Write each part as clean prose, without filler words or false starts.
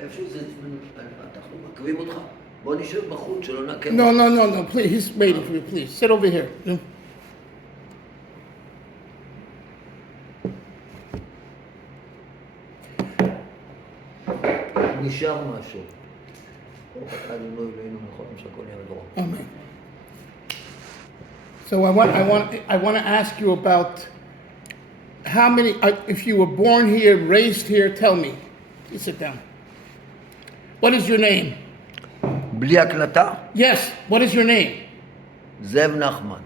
איפה זה, אנחנו מקווים אותך. בוא נשב בחוץ, שלא נעכב. No, please, he's waiting for you, please. Sit over here. No. נשאר משהו. אדוני אלוהינו נכון שהכל יהיה לדורו. Amen. So I want to ask you about how many, if you were born here, raised here, tell me. You sit down. What is your name? בלי הקלטה? Yes, what is your name? זאב נחמן.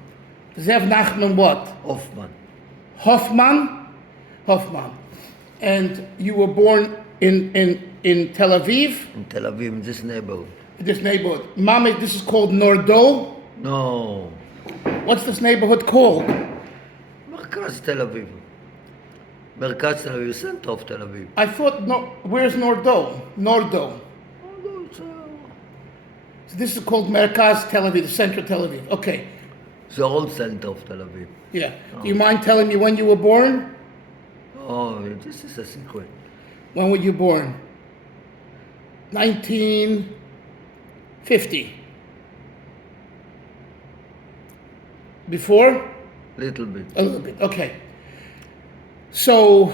Zev Nachman what? הופמן. Hoffman. And you were born in Tel Aviv? In Tel Aviv, in this neighborhood. This neighborhood. Mama, this is called Nordo? No. What's this neighborhood called? מרכז תל אביב. מרכז תל אביב, center of תל אביב. I thought, no, where's Nordo? Nordo. So this is called Merkaz Tel Aviv, the center of Tel Aviv. Okay. The old center of Tel Aviv. Yeah. Do you mind telling me when you were born? Oh, this is a secret. When were you born? 1950. Before? Little bit. A little bit, okay. So,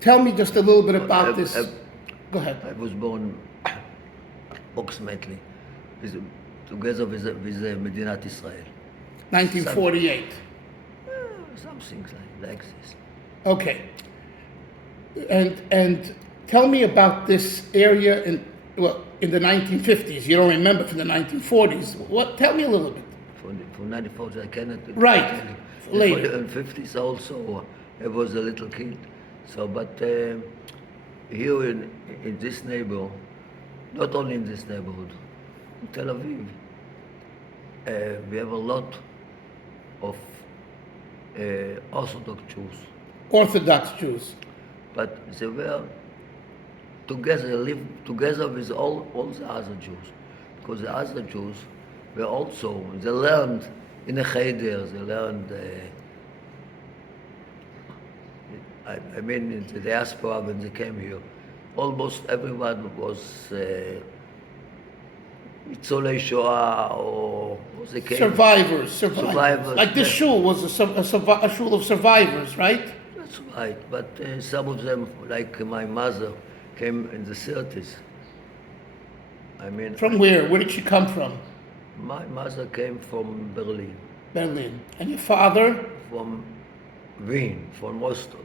tell me just a little bit about this. Go ahead. I was born approximately together with Mediנת Israel. 1948. Something like this. Okay. And tell me about this area in the 1950s. You don't remember from the 1940s. Tell me a little bit. From 1940s, I cannot. Right. Later. In 50s also, I was a little kid. So, but here in this neighborhood, not only in this neighborhood, in Tel Aviv, we have a lot of Orthodox Jews. Orthodox Jews. But they were together, live together with all the other Jews. Because the other Jews were also, they learned in a cheder, they learned, I mean in the diaspora when they came here, almost everyone was Nitzolei Shoah or they came. Survivors. Like this yes. shul was a shul of survivors, right? That's right, but some of them, like my mother, came in the 30s. I mean... From where? Where did she come from? My mother came from Berlin. Berlin. And your father? From Wien, from Austria.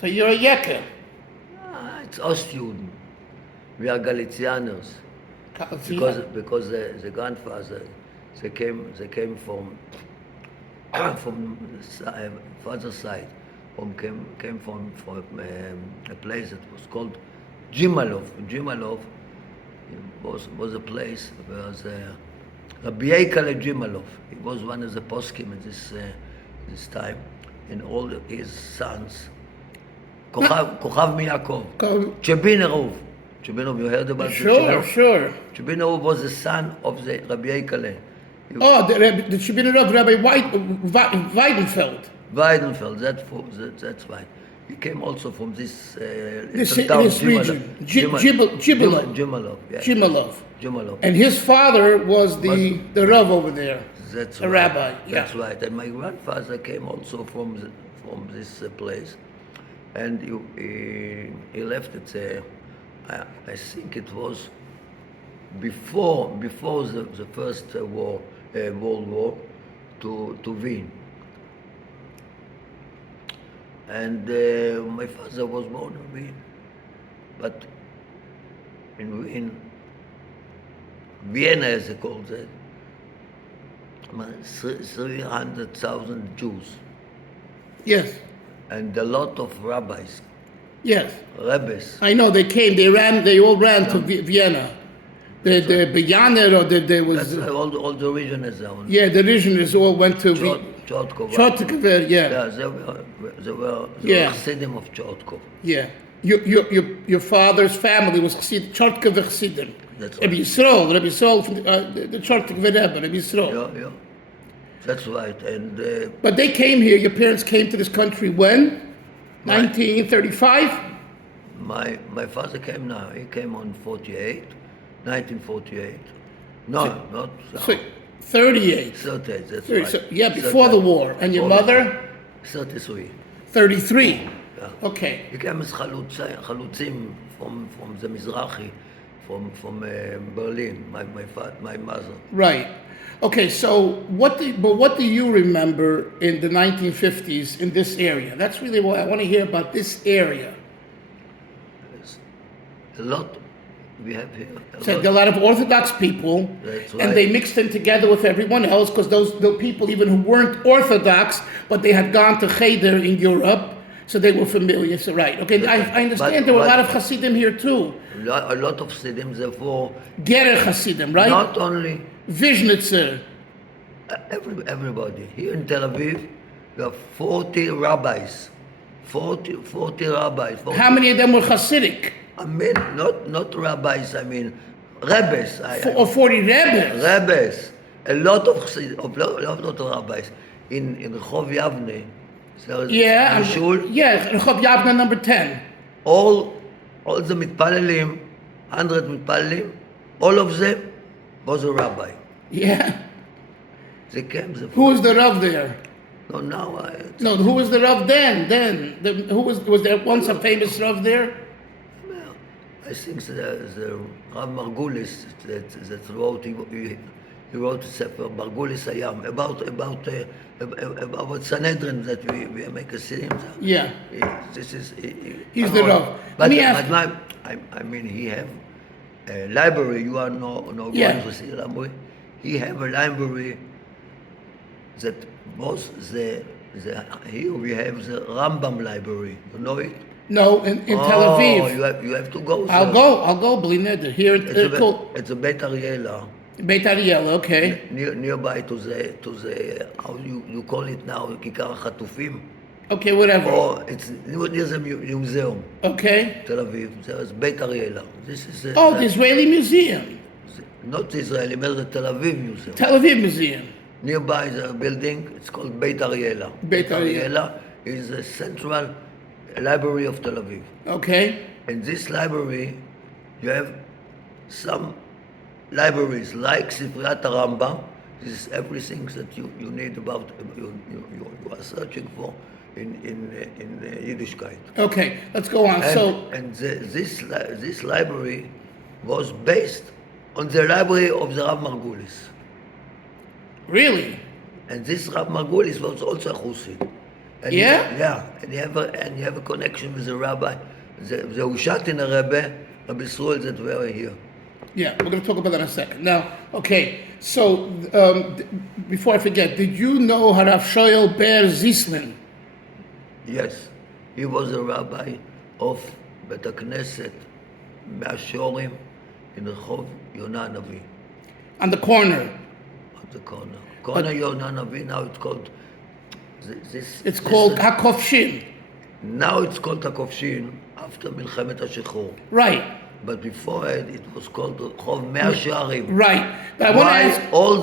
So you're a Yekke. It's Ostjuden. We are Galicianers. Because the grandfather, they came from father's side. Came from a place that was called Jimalov. Jimalov was a place where Rabbi Yeikale Jimalov. He was one of the poskim at this time, and all his sons. Kochav Miyakov. Chebinarov. Chebinarov, you heard about Sure. Chebinarov was the son of the Rabbi Yeikale. The Chebinarov Rabbi Weidenfeld. Weidenfeld, that's right. He came also from this town, this region. Jimalov. Yeah. Jimalov. And his father was the Rav over there. That's a right. Rabbi. Yeah. That's right. And my grandfather came also from this place, and he left it. I think it was before the first World War to Wien. And my father was born in Wien, but in Wien, Vienna as they call it, 300,000 Jews. Yes. And a lot of rabbis. Yes. Rabbis. I know, they all ran to Vienna. The Bejaner, or there was... That's all the regions are on. Yeah, the regions all went to... Chotkov, yeah. Yeah, they were Chassidim of Chotkov. Yeah. Your father's family was Chotkov Chassidim. That's right. Rabbi Yisrael from the Chotkov Rebbe, Rabbi Yisrael. Yeah. That's right. And but they came here, your parents came to this country when? 1935? My father came now. He came on 1948. No, not So, 38. 38. That's 30, right. so, yeah, before the war. And your Before the war. mother? 33. 33. Yeah. Okay. He came as חלוצים from the Mizrahi, from Berlin. My mother. Right. Okay, so what do you remember in the 1950s in this area? That's really what I want to hear about this area. A lot we have here. So there are a lot of Orthodox people, That's and right. they mixed in together with everyone else because the people even who weren't Orthodox, but they had gone to Cheder in Europe, so they were familiar. So right, okay, I understand there were a lot of Hasidim here too. A lot of Hasidim, therefore, Gerer Hasidim, right? not only Vizhnitzer. everybody. Here in Tel Aviv, we have 40 rabbis. 40 rabbis. 40. How many of them were Hasidic? I mean, not rabbis, I mean, Rabbis. Or 40 Rabbis? Rabbis. A lot of rabbis. In Rehov Yavne, there is Yeah, a shul, Rehov Yavne number 10. all the מתפללים, 100 מתפללים, all of them was a rabbi. Yeah. They came. Who was the Rav there? No, now No, who was the Rav then? Who was there once a famous Rav there? I think the Rav Margulis that wrote, he wrote a sefer, Margulis Hayam, about Sanhedrin that we make a film. Yeah. He's the oh, Rav. But, Let me ask. I mean, he have a library. You are no Yeah. going to see a library. He have a library that was the here we have the Rambam library. You know it? No, in Tel Aviv. You have to go. I'll go, Bli Neder. Here It's a Beit Ariela. Beit Ariel, okay. Nearby to the how you call it now, Kikar Chatufim. Okay, whatever. Or it's near the museum, Okay. Tel Aviv. There's Beit Ariela. This is The Israeli Museum. not Israeli, but the Tel Aviv museum. Tel Aviv Museum. Nearby the building, it's called Beit Ariela. Beit Ariela. Is the central library of Tel Aviv. Okay. In this library, you have some libraries like Sifriat Rambam. This is everything that you need about you are searching for in Yiddishkeit. Okay, let's go on. This library was based on the library of the Rav Margulis. Really? And this Rav Margulis was also a Chassid. And Yeah? and you have a connection with the rabbi, the Ushat in a Rebbe, Rabbi Sruel that were here. Yeah, we're going to talk about that in a second. Now, okay, so before I forget, did you know Harav Shoel Ber Zislin? Yes, he was a rabbi of Bet HaKnesset, Meah Sheaarim, in Rehov Yonah Navi, On the corner. on the corner. Corner Yonah Navi, now it's called It's called HaKofshin. Now it's called HaKofshin, after Milchemet HaShechor. Right, But before it was called Rehov Meah Sheaarim. right. But I want to Why ask... all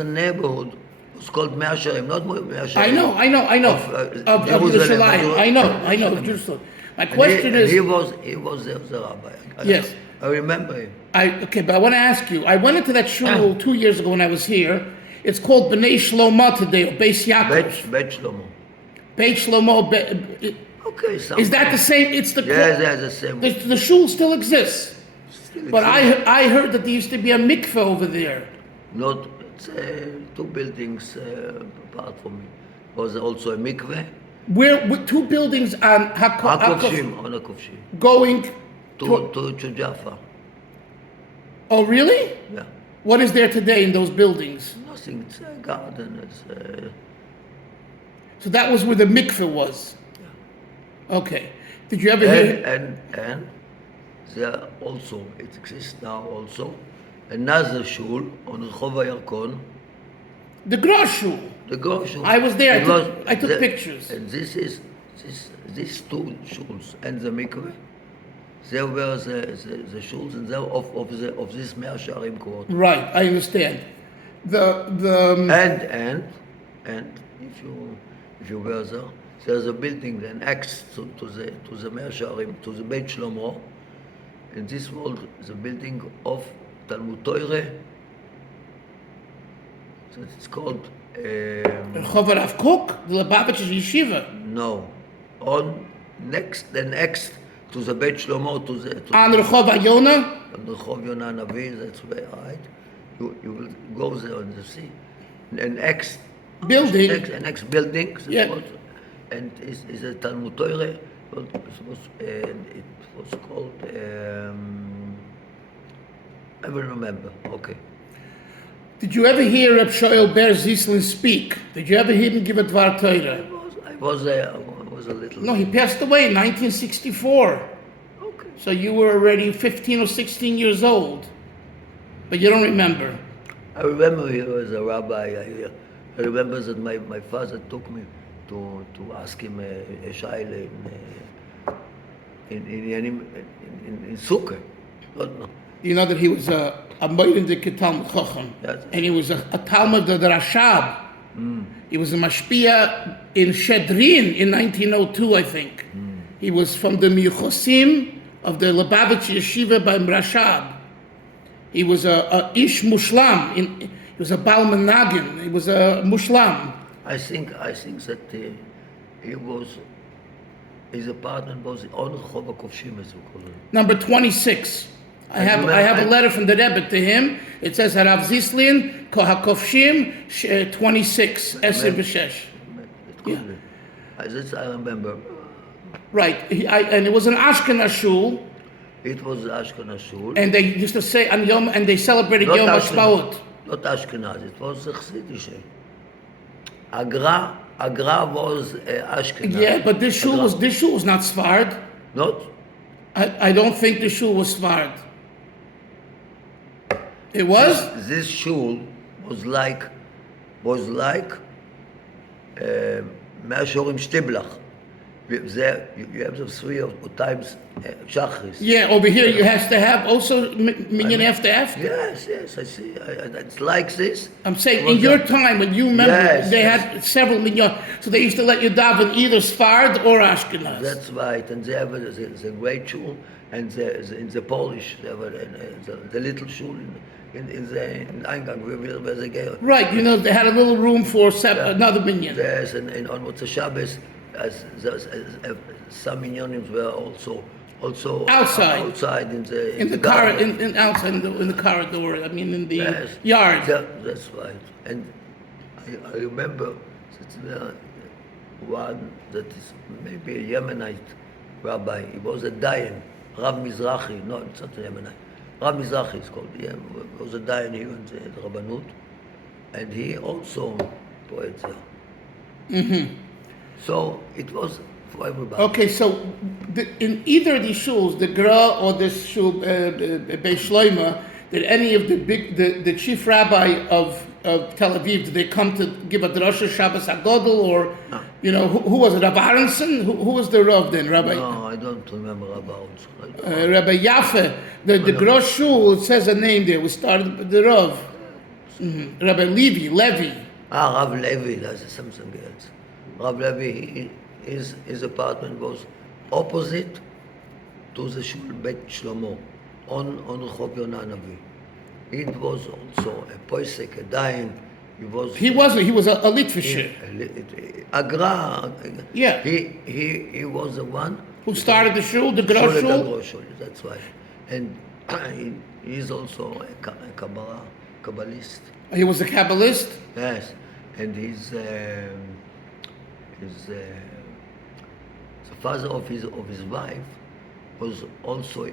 the neighborhood was called Meah Sheaarim, not Meah Sheaarim. I know. Of Jerusalem. Jerusalem. I know, of Jerusalem. My question is... He was the rabbi. Yes. I remember him. Okay, but I want to ask you. I went into that shul 2 years ago when I was here. It's called Bnei Shlomo today, or Beis Yaakov. Bet Shlomo. Beit Shlomo. Okay, Is that the same? It's the Yes, that's the same. The shul still exists. Still But exists. I heard that there used to be a mikveh over there. Not, it's two buildings apart from it. Was also a mikveh. With two buildings on HaKofshim, on HaKofshim. going To Jaffa. Oh, really? Yeah. What is there today in those buildings? Nothing, it's a garden. So that was where the mikveh was. Okay. Did you ever hear? And there also, it exists now also, another shul on Rehov HaYarkon. The Grosh Shul. The Grosh Shul. I was there. Because I took pictures. And these two shuls and the mikveh, there were the shuls and there of this Meah Sheaarim quarter. Right, I understand. And if you were there, there's a building, an X to the Meah Sheaarim, to the Beit Shlomo, and this wall is a building of Talmud Torah. So it's called. Rehov Rav Kook, the Lubavitcher Yeshiva. No, the next to the Beit Shlomo, On Rehov Ayona? on the Rehov Yonah Navi, that's where, right? You will go there on the sea. An ex Building. An ex building. Yeah. And is a Talmud Torah. It was called. I will remember. Okay. Did you ever hear Reb Shoel Ber Zislin speak? Did you ever hear him give a Dvar Torah? I was a little. No, he passed away in 1964. Okay. So you were already 15 or 16 years old. But you don't remember. I remember he was a rabbi. I remember that my father took me to ask him a shaila in Sukkah. No. You know that he was a Moed de Talmud Chacham, Yes. and he was a Talmud of the Rashab. He was a Mashpia in Shedrin in 1902, I think. He was from the Miyuchosim of the Lubavitcher Yeshiva by Rashab. He was a Ish Mushlam. He was a Baal Menagim. He was a Mushlam. I think that his apartment was on Rehov Kovshim, as we call it. Number 26. I have a letter from the Rebbe to him. It says Rav Zislin, Kohakovshim, 26, Eser B'Shesh. I remember. Right. And it was an Ashkenaz shul. It was Ashkenaz shul. And they used to say on Yom, and they celebrated Not Yom Ashkenaz. HaShpaot. Not Ashkenaz, it was Chassidish. Agra was Ashkenaz. Yeah, but this shul was not Sfard. Not? I don't think the shul was Sfard. It was? This shul was like Meah Sheaarim Shtiblach. There you have the 3 times Shachris. Yeah, over here you have to have also minyan after. Yes, I see. It's like this. I'm saying in your time when you remember, Yes, they yes. had several minyan, so they used to let you daven either Sfard or Ashkenaz. That's right. And they have the great shul, and in the Polish, they have the little shul in the Eingang where they go. Right, you know, they had a little room for another minyan. Yes, and on Motzei Shabbos, some minyanim were also outside in the car, garden. outside in the corridor. I mean, in the Yes. yard. That's right. And I remember that there one that is maybe a Yemenite rabbi. He was a Dayan, Rav Mizrahi. No, it's not a Yemenite. Rav Mizrahi is called. He was a Dayan here in the Rabbanut, and he also poet there. So it was for everybody. Okay, so in either of these shuls, the Gra or this shul Beis Shloima, did any of the chief rabbi of Tel Aviv, did they come to give a drasha Shabbos HaGodel, or No. you know who was it? Rabbi Aronson? Who was the Rav then? Rabbi No, I don't remember about. Rabbi Yaffe. The Gra shul, it says a name there. We started with the Rav. Rabbi Levy. Rav Levy, that's something else. Rav Levy, his apartment was opposite to the shul Beit Shlomo on Rehov Yonah Navi. It was also a poisek, a dayan. He was a Litvisher. Agra. Yeah. He was the one Who started the shul, the Gra shul? That's right. And he is also a Kabbalist. He was a Kabbalist? Yes. And the father of his wife was also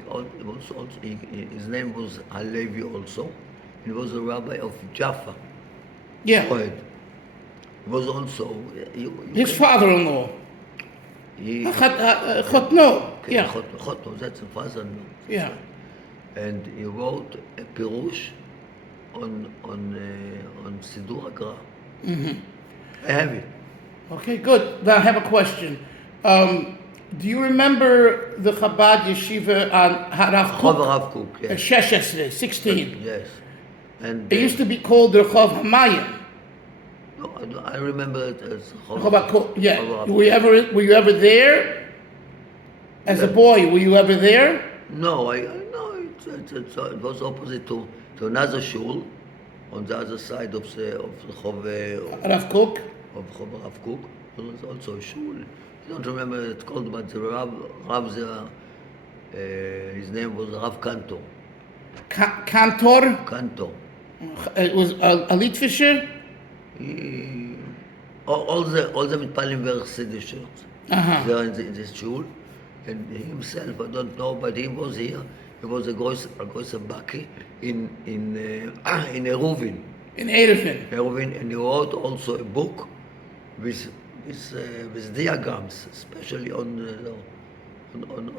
his name was Levy also. He was a rabbi of Jaffa. Yeah. He was also his father-in-law. Chotno. Yeah. Chotno, that's the father-in-law. Yeah. And he wrote a pirush on Sidur Agra. I have it. Okay, good. Now I have a question. Do you remember the Chabad yeshiva on Harav Kook? Yes. 16. Yes. And It used to be called the Rehov Hamayim. no, I remember it as Chovah Kook. Yeah. Chovah Were you ever there? As a boy, were you ever there? No, it was opposite to another shul on the other side of the Rav Kook? Rav Kook. There was also a shul. I don't remember what it's called, but the Rav there, his name was Rav Kantor. Kantor? Kantor. It was a Litvischer? All the מתפללים were Siddish there in this shul, and himself I don't know, but he was here. He was a Goyser Baki in Eruvin. In Eruvin. Eruvin, and he wrote also a book with diagrams, especially on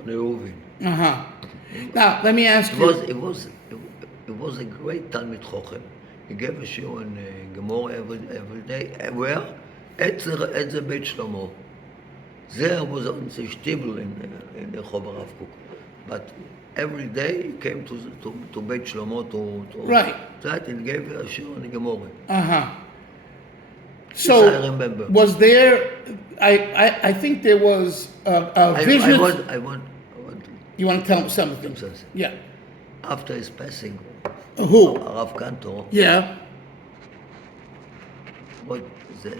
Eruvin. Now let me ask you. It was a great Talmid Chochem. He gave a shiur in Gemara every day. Where? At the Beit Shlomo. There was on the shtibel in the Chovah Rav Kook. But every day he came to Beit Shlomo to Right. that and gave a shiur in Gemara. So Yes, I remember. was there? I think there was a vision. I want. You want to tell him something? Yeah. After his passing, Who? Rav Kantor, Yeah. what the